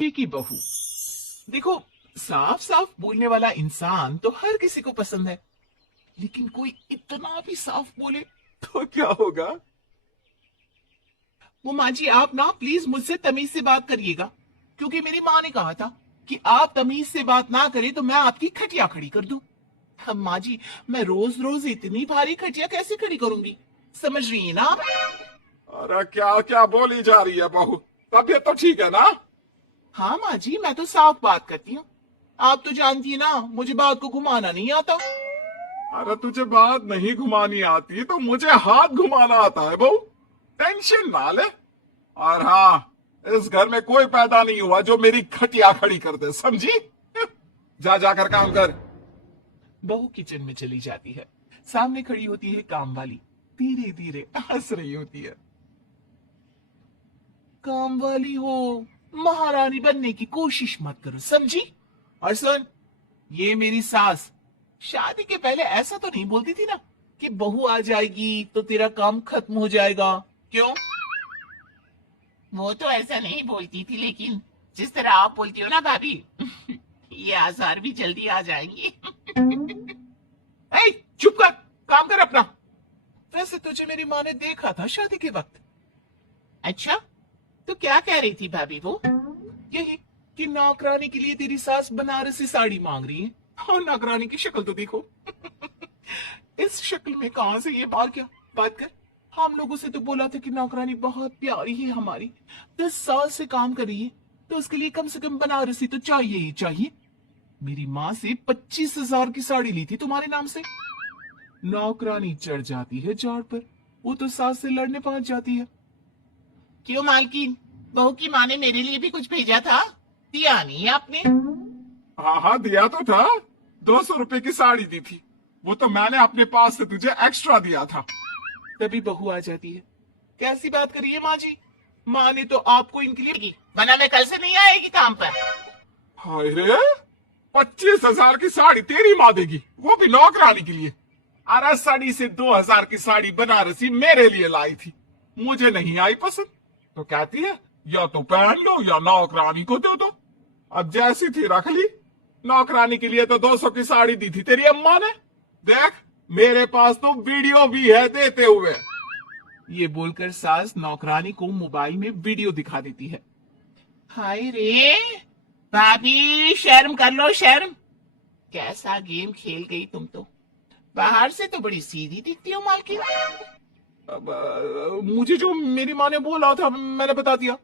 की बहू। देखो, साफ साफ बोलने वाला इंसान तो हर किसी को पसंद है, लेकिन कोई इतना भी साफ बोले तो क्या होगा? वो माँ जी, आप ना प्लीज मुझसे तमीज से बात करिएगा, क्योंकि मेरी माँ ने कहा था कि आप तमीज से बात ना करें तो मैं आपकी खटिया खड़ी कर दूं। हम माँ जी, मैं रोज रोज इतनी भारी खटिया कैसे खड़ी करूंगी? समझ रही है ना आप? अरे क्या क्या बोली जा रही है बहू। तबीयत तो ठीक है ना? हाँ माँ जी, मैं तो साफ बात करती हूँ। आप तो जानती है ना, मुझे बात को घुमाना नहीं आता। अरे तुझे बात नहीं घुमानी आती तो मुझे हाथ घुमाना आता है बहू। टेंशन ना ले। और हाँ, इस घर में कोई पैदा नहीं हुआ जो मेरी खटिया खड़ी कर दे, समझी? जा जाकर काम कर। बहू किचन में चली जाती है। सामने खड़ी होती है काम वाली, धीरे धीरे हंस रही होती है। काम वाली हो, महारानी बनने की कोशिश मत करो, समझी? और सुन, ये मेरी सास शादी के पहले ऐसा तो नहीं बोलती थी ना कि बहू आ जाएगी तो तेरा काम खत्म हो जाएगा। क्यों? वो तो ऐसा नहीं बोलती थी, लेकिन जिस तरह आप बोलती हो ना भाभी, ये आसार भी जल्दी आ जाएंगे। ए, चुप कर, काम कर अपना। वैसे तुझे मेरी माँ ने देखा था शादी के वक्त। अच्छा, तो क्या कह रही थी भाभी वो? यही कि नौकरानी के लिए तेरी सास बनारसी साड़ी मांग रही है। और नौकरानी की शक्ल तो देखो। इस शक्ल में कहां से ये बाल? क्या बात कर। हम लोगों से तो बोला था कि नौकरानी बहुत प्यारी है हमारी, 10 साल से काम कर रही है, तो उसके लिए कम से कम बनारसी तो चाहिए ही चाहिए। मेरी माँ से 25,000 की साड़ी ली थी तुम्हारे नाम से। नौकरानी चढ़ जाती है झाड़ पर, वो तो सास से लड़ने पहुंच जाती है। क्यों मालकिन, बहू की माँ ने मेरे लिए भी कुछ भेजा था, दिया नहीं आपने? हाँ हाँ, दिया तो था। 200 रुपए की साड़ी दी थी। वो तो मैंने अपने पास से तुझे एक्स्ट्रा दिया था। तभी बहू आ जाती है। कैसी बात करिए माँ जी, माँ ने तो आपको इनके लिए, वरना मैं कल से नहीं आएगी काम पर। हाय रे, 25,000 की साड़ी तेरी माँ देगी, वो भी नौकरानी के लिए। अरे साड़ी से 2,000 की साड़ी बनारसी मेरे लिए लाई थी, मुझे नहीं आई पसंद, तो कहती है या तो पहन लो या नौकरानी को दे दो। अब जैसी थी रख ली। नौकरानी के लिए तो 200 की साड़ी दी थी तेरी अम्मा ने। देख, मेरे पास तो वीडियो भी है देते हुए। ये बोलकर सास नौकरानी को मोबाइल में वीडियो दिखा देती है। हाय रे भाभी, शर्म कर लो शर्म। कैसा गेम खेल गई तुम तो। बाहर से तो बड़ी सीधी दिखती हो मालकिन। अब मुझे जो मेरी माँ ने बोला था मैंने बता दिया।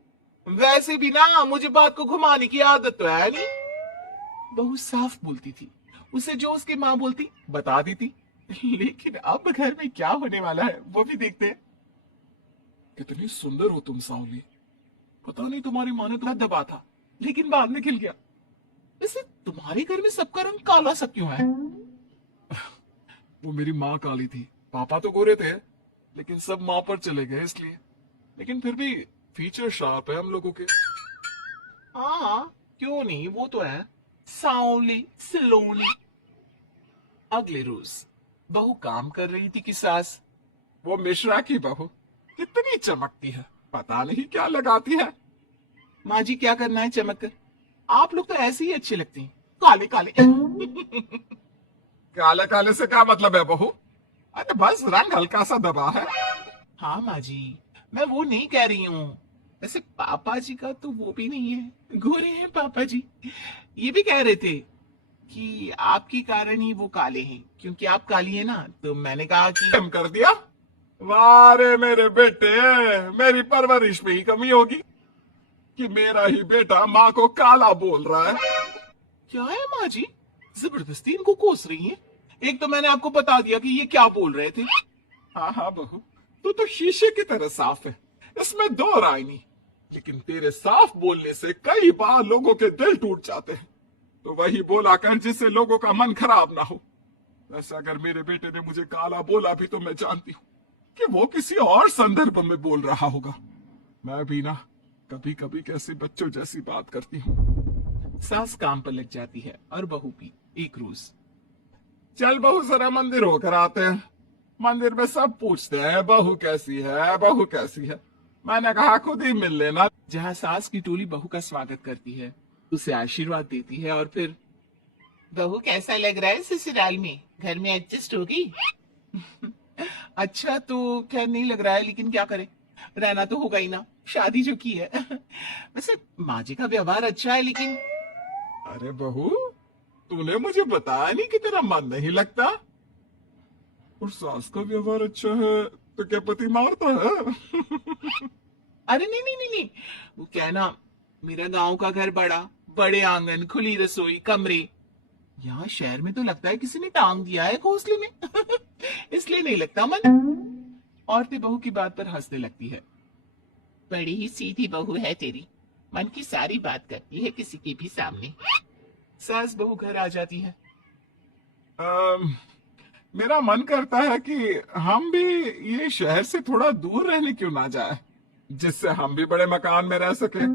वैसे भी ना मुझे बात को घुमाने की आदत तो है नहीं। बहू साफ बोलती थी, उसे जो उसकी माँ बोलती बता देती। लेकिन अब घर में क्या होने वाला है वो भी देखते हैं। कितनी सुंदर हो तुम सांवली। पता नहीं तुम्हारी माँ ने तुम्हें दबा था, लेकिन बाद में खिल गया। वैसे तुम्हारे घर में सबका रंग काला सा क्यों है? वो मेरी माँ काली थी, पापा तो गोरे थे, लेकिन सब माँ पर चले गए इसलिए। लेकिन फिर भी फीचर शार्प है हम लोगों के। हाँ, क्यों नहीं, वो तो है। सांवली सलोनी। अगले रोज बहू काम कर रही थी कि सास, वो मिश्रा की बहू कितनी चमकती है, पता नहीं क्या लगाती है। माँ जी, क्या करना है चमक कर? आप लोग तो ऐसे ही अच्छे लगते हैं, काले काले। काले काले से क्या मतलब है बहू? अरे बस रंग हल्का सा दबा है। हाँ माँ जी, मैं वो नहीं कह रही हूँ। वैसे पापा जी का तो वो भी नहीं है, गोरे हैं पापा जी। ये भी कह रहे थे कि आपके कारण ही वो काले हैं, क्योंकि आप काली है ना, तो मैंने कहा कि हम कर दिया। वाह रे मेरे बेटे, मेरी परवरिश में ही कमी होगी कि मेरा ही बेटा माँ को काला बोल रहा है। क्या है माँ जी, जबरदस्ती इनको कोस रही हैं? एक तो मैंने आपको बता दिया कि ये क्या बोल रहे थे। हाँ हाँ बहू, तू तो शीशे की तरह साफ है, इसमें दो राय नहीं। लेकिन तेरे साफ बोलने से कई बार लोगों के दिल टूट जाते हैं। तो वही बोला कर जिससे लोगों का मन खराब ना हो। वैसे अगर मेरे बेटे ने मुझे काला बोला भी तो मैं जानती हूँ कि वो किसी और संदर्भ में बोल रहा होगा। मैं भी ना कभी कभी कैसे बच्चों जैसी बात करती हूँ। सास काम पर लग जाती है और बहू भी। एक रोज, चल बहू जरा मंदिर होकर आते हैं। मंदिर में सब पूछते हैं बहू कैसी है, बहू कैसी है। मैंने कहा खुद ही मिल लेना। जहाँ सास की टोली बहू का स्वागत करती है, उसे आशीर्वाद देती है और फिर, बहू कैसा लग रहा है ससुराल में, घर में एडजस्ट होगी? अच्छा तो खैर नहीं लग रहा है, लेकिन क्या करें, रहना तो होगा ही ना, शादी जो की है। वैसे माँ जी का व्यवहार अच्छा है, लेकिन अरे बहू, तूने मुझे बताया नहीं कि तेरा मन नहीं लगता। और सास का व्यवहार अच्छा है तो क्या पति मारता है? अरे नहीं नहीं नहीं नहीं, वो क्या है ना, मेरा गांव का घर बड़ा, बड़े आंगन, खुली रसोई, कमरे। यहाँ शहर में तो लगता है किसी ने टांग दिया है घोंसले में। इसलिए नहीं लगता मन। औरतें बहू की बात पर हंसने लगती है। बड़ी ही सीधी बहू है तेरी, मन की सारी बात करती है किसी के भी सामने। सास बहू घर आ जाती है। अम, मेरा मन करता है कि हम भी ये शहर से थोड़ा दूर रहने क्यों ना जाए, जिससे हम भी बड़े मकान में रह सके।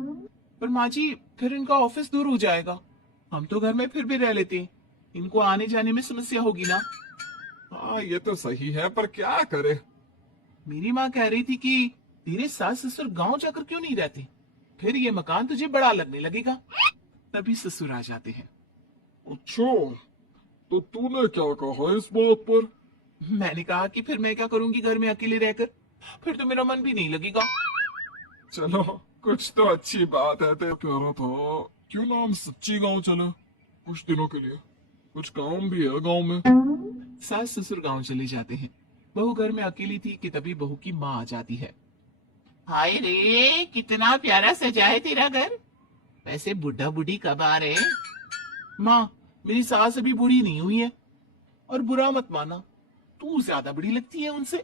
पर माँ जी, फिर इनका ऑफिस दूर हो जाएगा, हम तो घर में फिर भी रह लेते हैं, इनको आने जाने में समस्या होगी ना। हाँ ये तो सही है, पर क्या करे। मेरी माँ कह रही थी कि तेरे सास ससुर गांव जाकर क्यों नहीं रहते, फिर ये मकान तुझे बड़ा लगने लगेगा। तभी ससुर आ जाते हैं। अच्छा, तो तूने क्या कहा इस बात पर? मैंने कहा कि फिर मैं क्या करूंगी घर में अकेले रहकर, फिर तो मेरा मन भी नहीं लगेगा। चलो, कुछ तो अच्छी बात है। तो कह रहा था क्यों ना हम सच्ची गांव चले कुछ दिनों के लिए, कुछ काम भी है गांव में। सास ससुर गांव चले जाते हैं। बहू घर में अकेली थी कि तभी बहू की माँ आ जाती है। हाय रे, कितना प्यारा सजा है तेरा घर, वैसे बुढ़ा बुढ़ी कब आ रहे? माँ, मेरी सास अभी बूढ़ी नहीं हुई है, और बुरा मत माना, तू ज्यादा बड़ी लगती है उनसे।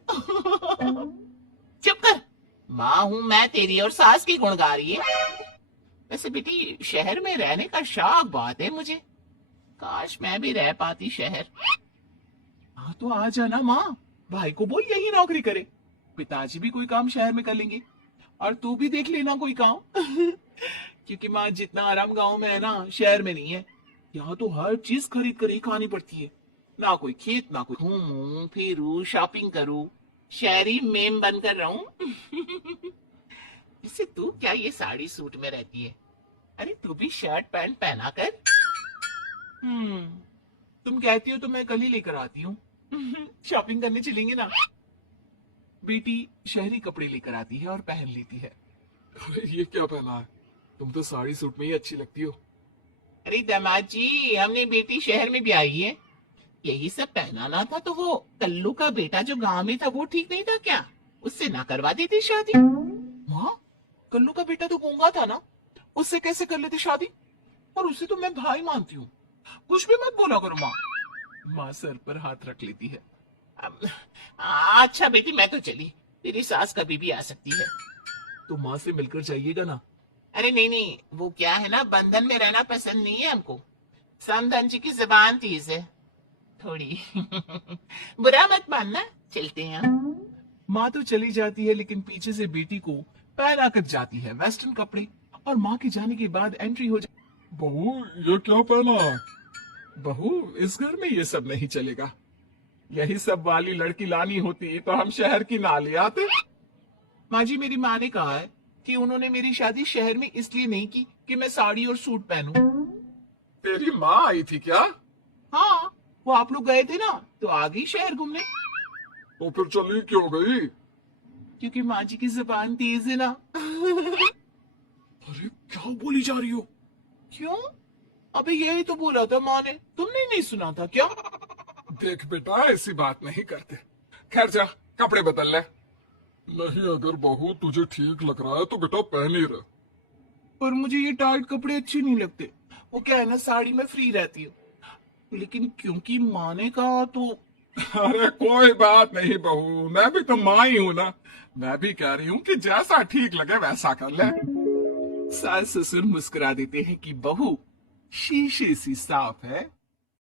चुप कर, माँ हूँ मैं तेरी और सास की गुण गा रही है। वैसे बेटी, शहर में रहने का शौक बहुत है मुझे, काश मैं भी रह पाती शहर। हाँ तो आ जाना माँ, भाई को बोल यही नौकरी करे, पिताजी भी कोई काम शहर में कर लेंगे, और तू भी देख लेना कोई काम। क्योंकि माँ, जितना आराम गांव में है ना, शहर में नहीं है। यहाँ तो हर चीज खरीद कर ही खानी पड़ती है, ना कोई खेत, ना कोई, घूमूं फिरूं शॉपिंग करूं, शहरी मेम बनकर रहूं। इससे तू क्या ये साड़ी सूट में रहती है, अरे तू भी शर्ट पैंट पहना कर। तुम कहती हो तो मैं कल ही लेकर आती हूँ। शॉपिंग करने चलेंगे ना। बेटी शहरी कपड़े लेकर आती है और पहन लेती है। अरे ये क्या पहना है, तुम तो साड़ी सूट में ही अच्छी लगती हो। अरे दामाद जी, हमने बेटी शहर में भी आई है, यही सब पहनाना था तो वो कल्लू का बेटा जो गांव में था वो ठीक नहीं था क्या, उससे ना करवा देती शादी? माँ, कल्लू का बेटा तो गूंगा था ना, उससे कैसे कर लेते शादी? और उसे तो मैं भाई मानती हूँ, कुछ भी मत बोला करो माँ। माँ सर पर हाथ रख लेती है। अच्छा बेटी, मैं तो चली, तेरी सास कभी भी आ सकती है। तो माँ से मिलकर जाइएगा ना। अरे नहीं नहीं, वो क्या है ना, बंधन में रहना पसंद नहीं है हमको, समधन जी की जुबान तेज है थोड़ी। बुरा मत मानना, चलते हैं हम। माँ तो चली जाती है, लेकिन पीछे से बेटी को पहना कर जाती है वेस्टर्न कपड़े, और माँ के जाने के बाद एंट्री हो जाती। बहू ये क्या पहना है? बहू, इस घर में ये सब नहीं चलेगा, यही सब वाली लड़की लानी होती तो हम शहर की ना ले आते। माँ जी, मेरी माँ ने कहा है कि उन्होंने मेरी शादी शहर में इसलिए नहीं की कि मैं साड़ी और सूट पहनूं। तेरी माँ आई थी क्या? हाँ, वो आप लोग गए थे ना तो आ गई शहर घूमने। तो फिर चली क्यों गई? क्योंकि माँ जी की जुबान तेज है ना। अरे क्या बोली जा रही हो? क्यों? अबे यही तो बोला था माँ ने, तुमने नहीं सुना था क्या? देख बेटा, ऐसी बात नहीं करते। खैर जा, कपड़े बदल ले। नहीं, अगर बहू तुझे ठीक लग रहा है तो बेटा पहन ही रहे। पर मुझे ये टाइट कपड़े अच्छे नहीं लगते, वो क्या है ना, साड़ी में फ्री रहती है, लेकिन क्योंकि माँ ने कहा तो। अरे कोई बात नहीं बहू, मैं भी तो माँ ही हूँ ना, मैं भी कह रही हूँ कि जैसा ठीक लगे वैसा कर ले। सास ससुर मुस्कुरा देते हैं कि बहू शीशे सी साफ है,